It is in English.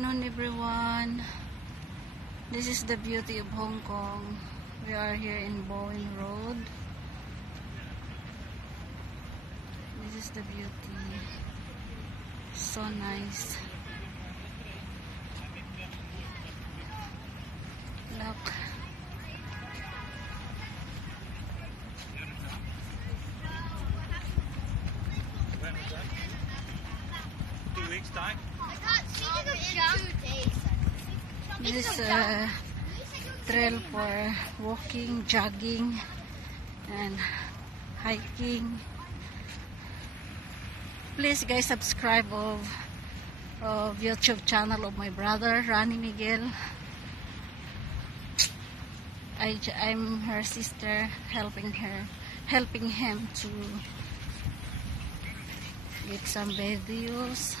afternoon, everyone. This is the beauty of Hong Kong. We are here in Bowen Road. This is the beauty. So nice. Look. Time. This is a trail for walking, jogging, and hiking. Please, guys, subscribe of YouTube channel of my brother Ronnie Miguel. I'm her sister, helping him to get some videos.